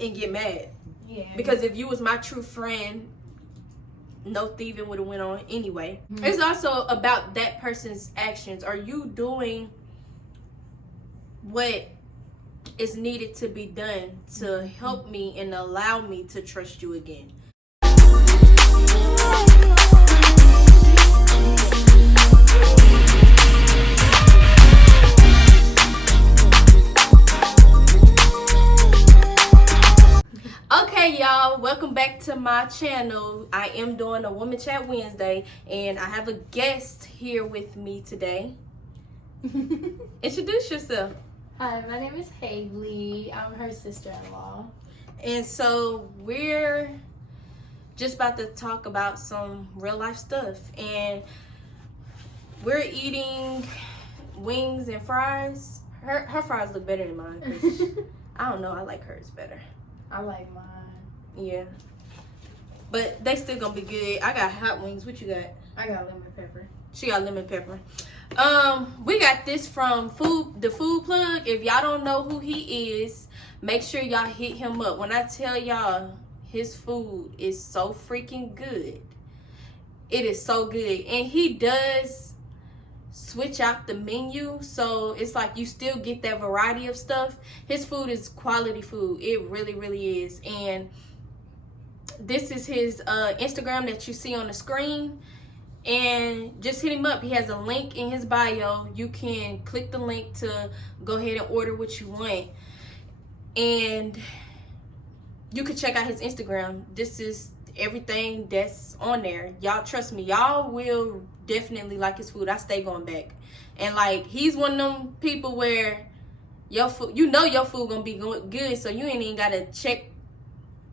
and get mad. Yeah. Because if you was my true friend, no thieving would have went on anyway. Mm-hmm. It's also about that person's actions. Are you doing what is needed to be done to help me and allow me to trust you again? Okay, y'all, welcome back to my channel. I am doing a Woman Chat Wednesday, and I have a guest here with me today. Introduce yourself. Hi, my name is Haley. I'm her sister-in-law. And so we're just about to talk about some real life stuff, and we're eating wings and fries. Her fries look better than mine, 'cause I don't know, I like hers better. I like mine. Yeah, but they still gonna be good. I got hot wings. What you got? I got lemon pepper. She got lemon pepper. We got this from the food plug. If y'all don't know who he is, make sure y'all hit him up. When I tell y'all, his food is so freaking good. It is so good, and he does switch out the menu, so it's like you still get that variety of stuff. His food is quality food. It really, really is. And this is his Instagram that you see on the screen, and just hit him up. He has a link in his bio. You can click the link to go ahead and order what you want, and you can check out his Instagram. This is everything that's on there. Y'all trust me, y'all will definitely like his food. I stay going back, and like, he's one of them people where your food, you know your food gonna be good, so you ain't even gotta check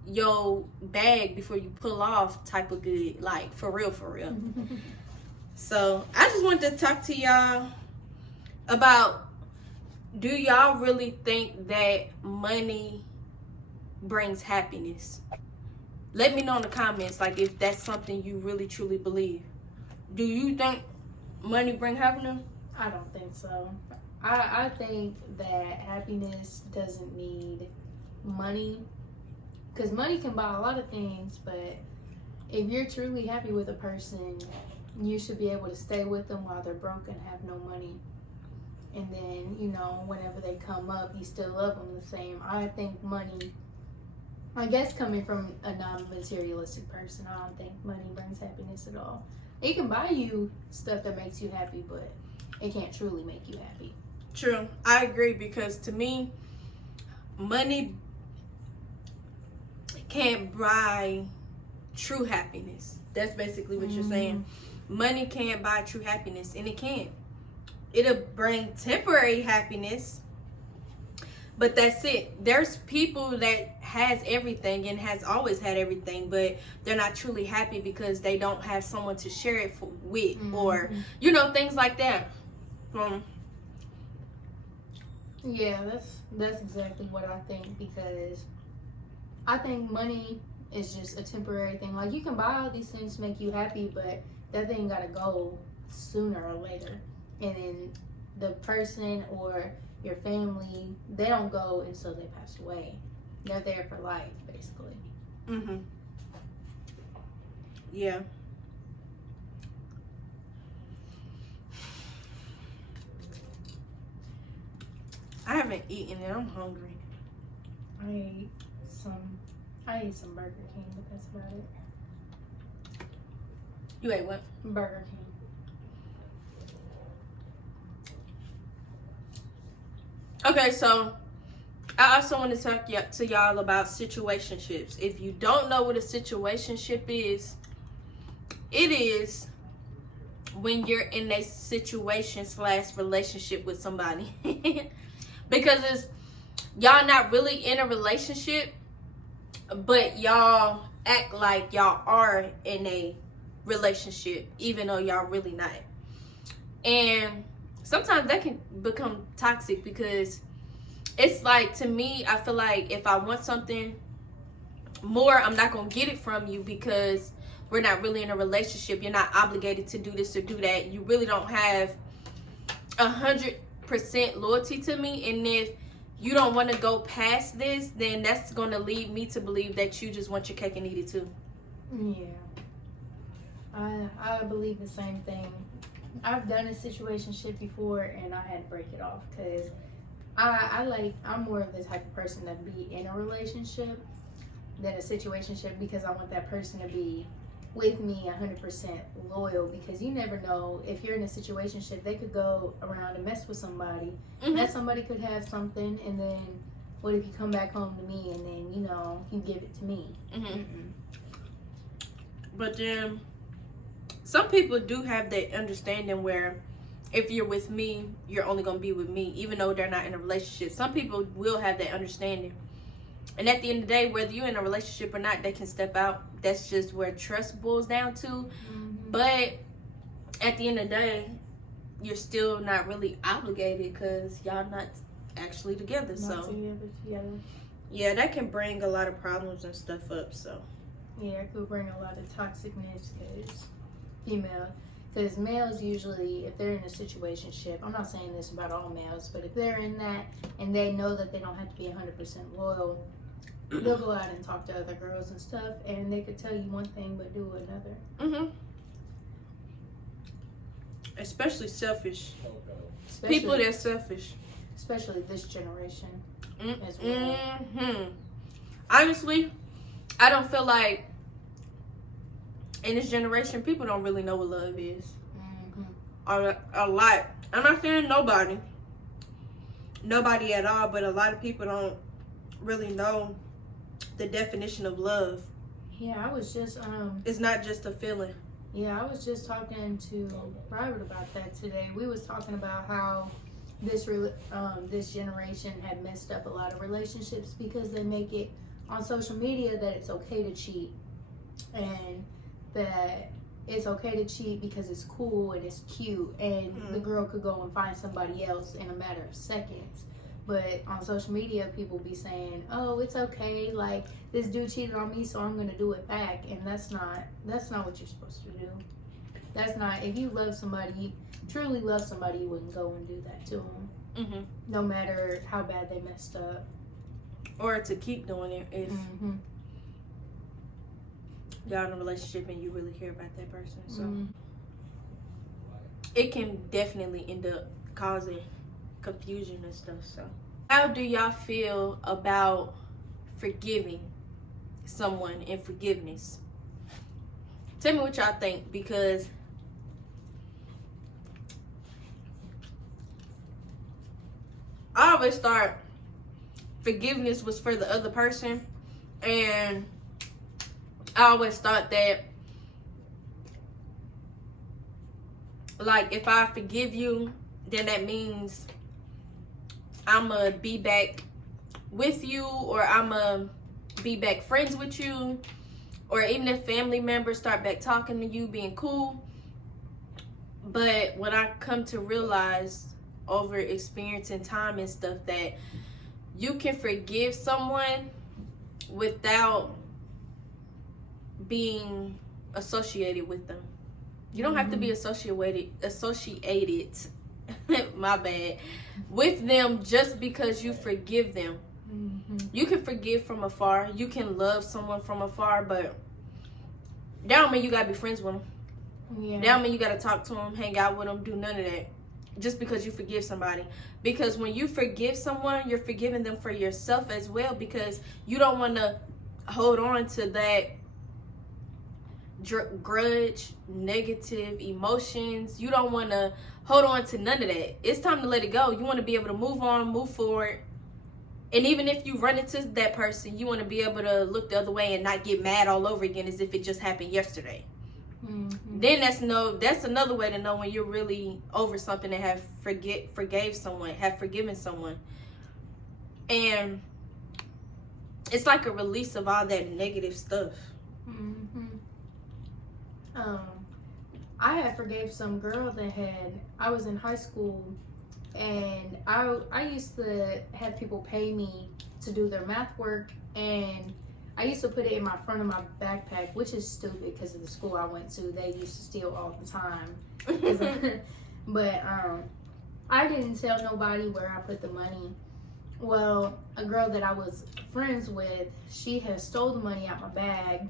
your bag before you pull off type of good, like for real. So I just wanted to talk to y'all about, do y'all really think that money brings happiness? Let me know in the comments, like, if that's something you really truly believe. Do you think money bring happiness? I don't think so. I think that happiness doesn't need money, because money can buy a lot of things, but if you're truly happy with a person, you should be able to stay with them while they're broke and have no money. And then, you know, whenever they come up, you still love them the same. I think money, I guess coming from a non-materialistic person, I don't think money brings happiness at all. It can buy you stuff that makes you happy, but it can't truly make you happy. True. I agree, because to me, money can't buy true happiness. That's basically what you're saying. Money can't buy true happiness, and it can't. It'll bring temporary happiness, but that's it. There's people that has everything and has always had everything, but they're not truly happy because they don't have someone to share it with, or, you know, things like that. Yeah, that's exactly what I think, because I think money is just a temporary thing. Like, you can buy all these things to make you happy, but that thing gotta go sooner or later. And then the person or your family, they don't go until they pass away. They're there for life, basically. Yeah. I haven't eaten and I'm hungry. I ate some Burger King, but that's about it. You ate what? Burger King. Okay, so I also want to talk to y'all about situationships. If you don't know what a situationship is, it is when you're in a situation/relationship with somebody. Because it's, y'all not really in a relationship, but y'all act like y'all are in a relationship, even though y'all really not. And sometimes that can become toxic, because it's like, to me, I feel like if I want something more, I'm not gonna get it from you, because we're not really in a relationship. You're not obligated to do this or do that. You really don't have 100% loyalty to me. And if you don't want to go past this, then that's going to lead me to believe that you just want your cake and eat it too. Yeah. I believe the same thing. I've done a situationship before and I had to break it off because I'm more of the type of person that be in a relationship than a situationship, because I want that person to be with me 100% loyal, because you never know if you're in a situationship, they could go around and mess with somebody. That somebody could have something, and then what if you come back home to me and then you give it to me? But then some people do have that understanding where if you're with me, you're only going to be with me, even though they're not in a relationship. Some people will have that understanding. And at the end of the day, whether you're in a relationship or not, they can step out. That's just where trust boils down to. But at the end of the day, you're still not really obligated because y'all not actually together. Yeah, that can bring a lot of problems and stuff up. So yeah, it could bring a lot of toxicness because males usually, if they're in a situationship, I'm not saying this about all males, but if they're in that and they know that they don't have to be 100% loyal, they'll go out and talk to other girls and stuff, and they could tell you one thing but do another. Especially selfish. People that's selfish. Especially this generation as well. Honestly, I don't feel like in this generation people don't really know what love is. A lot. I'm not saying nobody at all, but a lot of people don't really know the definition of love. Yeah, I was just it's not just a feeling. Yeah, I was just talking to Robert about that today. We was talking about how this generation had messed up a lot of relationships because they make it on social media that it's okay to cheat, and that it's okay to cheat because it's cool and it's cute, and the girl could go and find somebody else in a matter of seconds. But on social media, people be saying, "Oh, it's okay. Like, this dude cheated on me, so I'm gonna do it back." And that's not what you're supposed to do. That's not. If you love somebody, truly love somebody, you wouldn't go and do that to them. No matter how bad they messed up. Or to keep doing it if y'all in a relationship and you really care about that person. So it can definitely end up causing confusion and stuff. So how do y'all feel about forgiving someone and forgiveness? Tell me what y'all think, because I always thought forgiveness was for the other person, and I always thought that, like, if I forgive you, then that means I'm gonna be back with you, or I'm gonna be back friends with you, or even if family members start back talking to you, being cool. But when I come to realize over experiencing time and stuff that you can forgive someone without being associated with them. You don't have to be associated my bad, with them just because you forgive them. You can forgive from afar. You can love someone from afar, but that don't mean you gotta be friends with them. That don't mean you gotta talk to them, hang out with them, do none of that just because you forgive somebody. Because when you forgive someone, you're forgiving them for yourself as well, because you don't want to hold on to that grudge, negative emotions. You don't want to hold on to none of that. It's time to let it go. You want to be able to move on, move forward. And even if you run into that person, you want to be able to look the other way and not get mad all over again as if it just happened yesterday. Then that's another way to know when you're really over something and have forgiven someone. And it's like a release of all that negative stuff. I had forgave some girl I was in high school, and I used to have people pay me to do their math work, and I used to put it in my front of my backpack, which is stupid because of the school I went to. They used to steal all the time. But I didn't tell nobody where I put the money. Well, a girl that I was friends with, she had stole the money out my bag,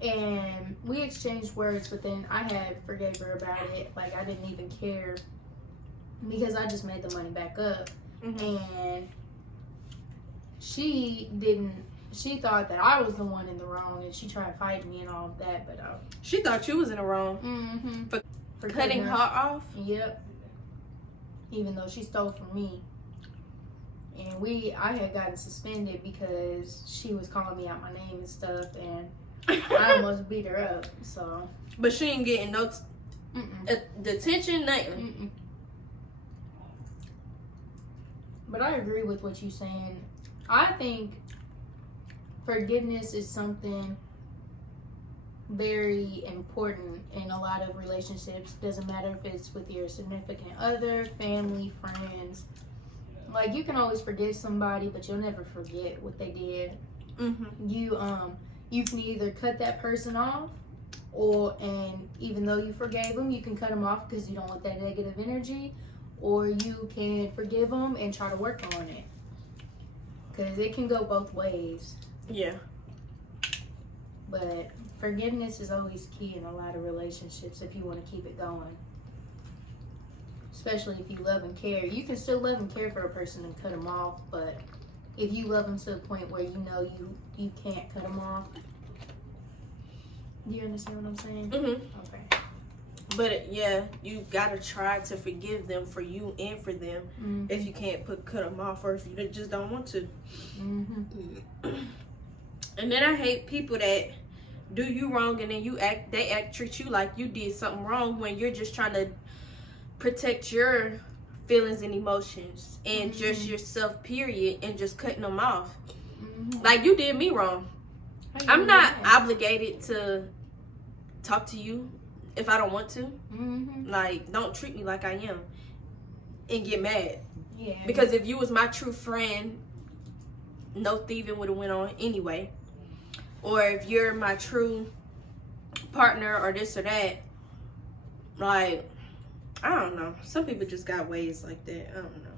and we exchanged words, but then I had forgave her about it. Like, I didn't even care because I just made the money back up. And she thought that I was the one in the wrong, and she tried fighting me and all of that, but She thought you was in the wrong for cutting her off. Yep. Even though she stole from me. And I had gotten suspended because she was calling me out my name and stuff, and I almost beat her up. So, but she ain't getting no detention, nothing. But I agree with what you're saying. I think forgiveness is something very important in a lot of relationships. Doesn't matter if it's with your significant other, family, friends. Like, you can always forgive somebody, but you'll never forget what they did. You can either cut that person off, and even though you forgave them, you can cut them off because you don't want that negative energy, or you can forgive them and try to work on it, because it can go both ways. Yeah. But forgiveness is always key in a lot of relationships if you want to keep it going. Especially if you love and care. You can still love and care for a person and cut them off, but if you love them to the point where you know you can't cut them off. Do you understand what I'm saying? Okay. But yeah, you gotta try to forgive them for you and for them. If you can't cut them off, or if you just don't want to. And then I hate people that do you wrong and then they treat you like you did something wrong when you're just trying to protect your feelings and emotions and just yourself, period, and just cutting them off. Like, you did me wrong. I'm not obligated to talk to you if I don't want to. Like, don't treat me like I am and get mad. Yeah. Because if you was my true friend, no thieving would have went on anyway. Or if you're my true partner or this or that, like, I don't know. Some people just got ways like that. I don't know.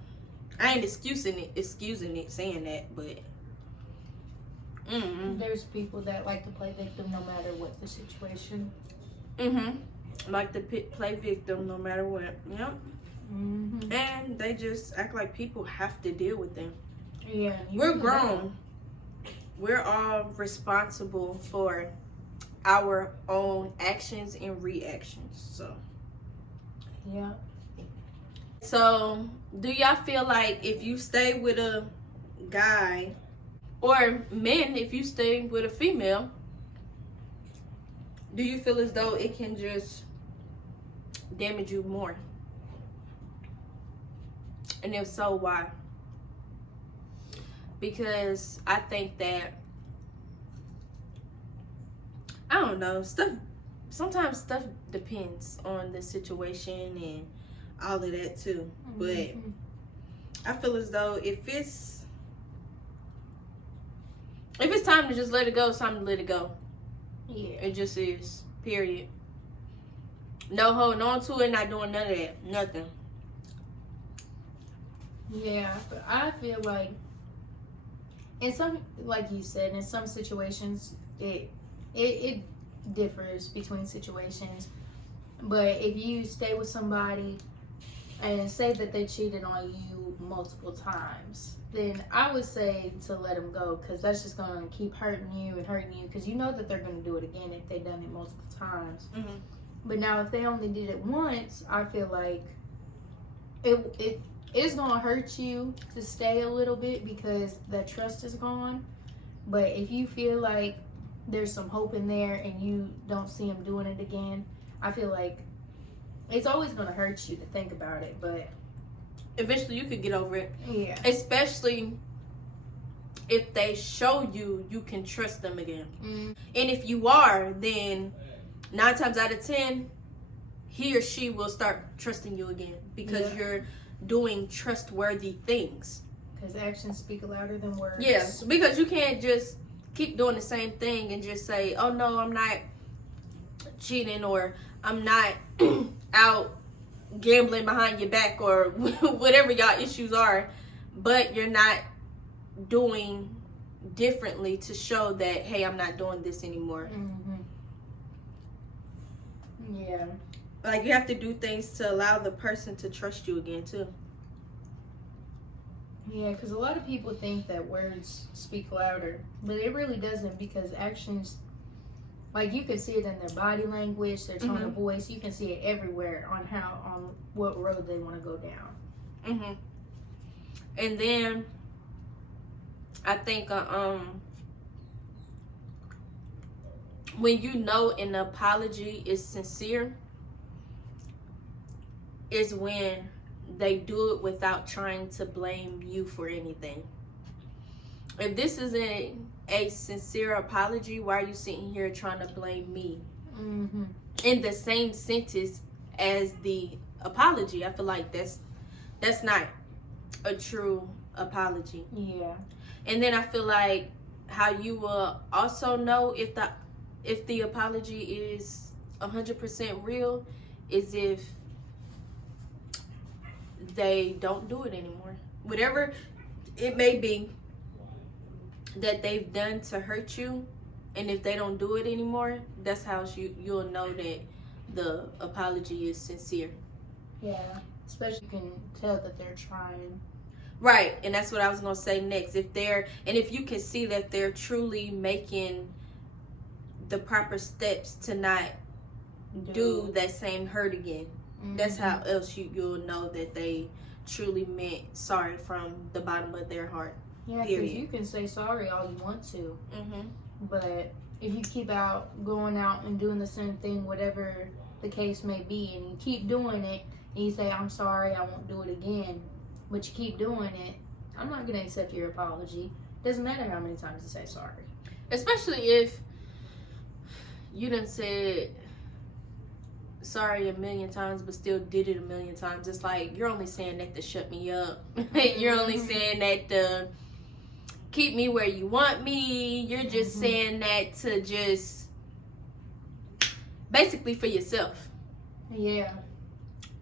I ain't excusing it, saying that, but there's people that like to play victim no matter what the situation. Like to play victim no matter what. Yep. And they just act like people have to deal with them. Yeah. We're grown. We're all responsible for our own actions and reactions. So. Yeah. So, do y'all feel like if you stay with a guy, or men, if you stay with a female, do you feel as though it can just damage you more? And if so, why? Because I think that, I don't know, sometimes stuff depends on the situation and all of that too. But I feel as though if it's time to just let it go, it's time to let it go. Yeah. It just is. Period. No holding on to it, not doing none of that. Nothing. Yeah, but I feel like in some, like you said, in some situations it differs between situations. But if you stay with somebody and say that they cheated on you multiple times, then I would say to let them go, because that's just going to keep hurting you, because you know that they're going to do it again if they've done it multiple times. But now if they only did it once, I feel like it is going to hurt you to stay a little bit because that trust is gone. But if you feel like there's some hope in there and you don't see them doing it again, I feel like it's always going to hurt you to think about it, but eventually you could get over it. Yeah. Especially if they show you can trust them again. And if you are, then 9 times out of 10, he or she will start trusting you again because you're doing trustworthy things. Because actions speak louder than words. Yes, because you can't just keep doing the same thing and just say, oh no, I'm not cheating, or I'm not out gambling behind your back, or whatever y'all issues are. but you're not doing differently to show that, hey, I'm not doing this anymore. Yeah. Like, you have to do things to allow the person to trust you again too. Yeah, because a lot of people think that words speak louder, but it really doesn't, because actions, like, you can see it in their body language, their tone of voice. You can see it everywhere on what road they want to go down. And then I think when you know an apology is sincere is when they do it without trying to blame you for anything. If this isn't a sincere apology, why are you sitting here trying to blame me? In the same sentence as the apology. I feel like that's not a true apology. Yeah. And then I feel like how you will also know if the apology is 100% real is if they don't do it anymore. Whatever it may be that they've done to hurt you, and if they don't do it anymore, that's how you'll know that the apology is sincere. Yeah, especially you can tell that they're trying. Right, and that's what I was gonna say next. If you can see that they're truly making the proper steps to not do that same hurt again. That's how else you'll know that they truly meant sorry from the bottom of their heart. Yeah, because you can say sorry all you want to, but if you keep going out and doing the same thing, whatever the case may be, and you keep doing it, and you say, I'm sorry, I won't do it again, but you keep doing it, I'm not going to accept your apology. Doesn't matter how many times you say sorry. Especially if you done said sorry a million times but still did it a million times. It's like, you're only saying that to shut me up. You're only saying that to keep me where you want me. You're just saying that to just basically for yourself. Yeah.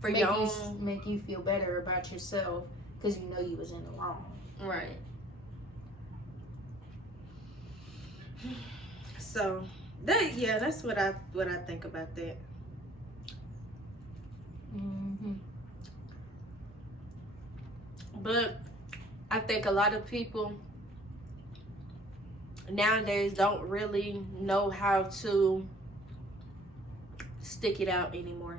For your own, make you feel better about yourself because you know you was in the wrong. Right. So that's what I think about that. But I think a lot of people nowadays don't really know how to stick it out anymore.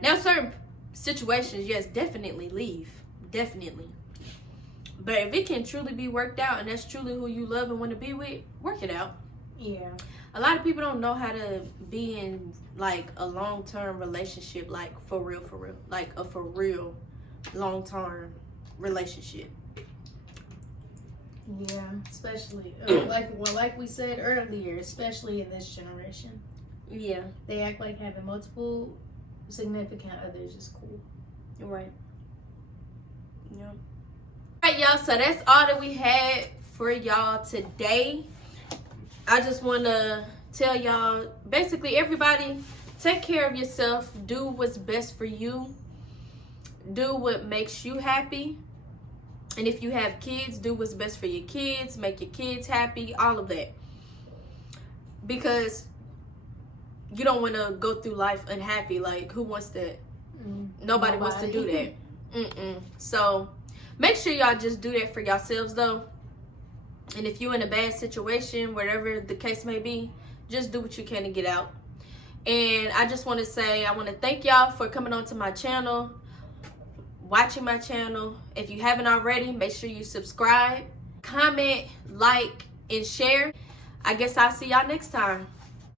Now, certain situations, yes, definitely leave. Definitely. But if it can truly be worked out and that's truly who you love and want to be with, work it out. Yeah. A lot of people don't know how to be in like a long-term relationship, like for real, like a for real long-term relationship. Yeah, especially like we said earlier, especially in this generation. Yeah, they act like having multiple significant others is cool. You're right. Yeah. All right, y'all. So that's all that we had for y'all today. I just want to tell y'all, basically, everybody, take care of yourself. Do what's best for you. Do what makes you happy. And if you have kids, do what's best for your kids. Make your kids happy. All of that. Because you don't want to go through life unhappy. Like, who wants that? Nobody wants to do that. So, make sure y'all just do that for yourselves, though. And if you're in a bad situation, whatever the case may be, just do what you can to get out. And I just want to say, I want to thank y'all for coming onto my channel, watching my channel. If you haven't already, make sure you subscribe, comment, like, and share. I guess I'll see y'all next time.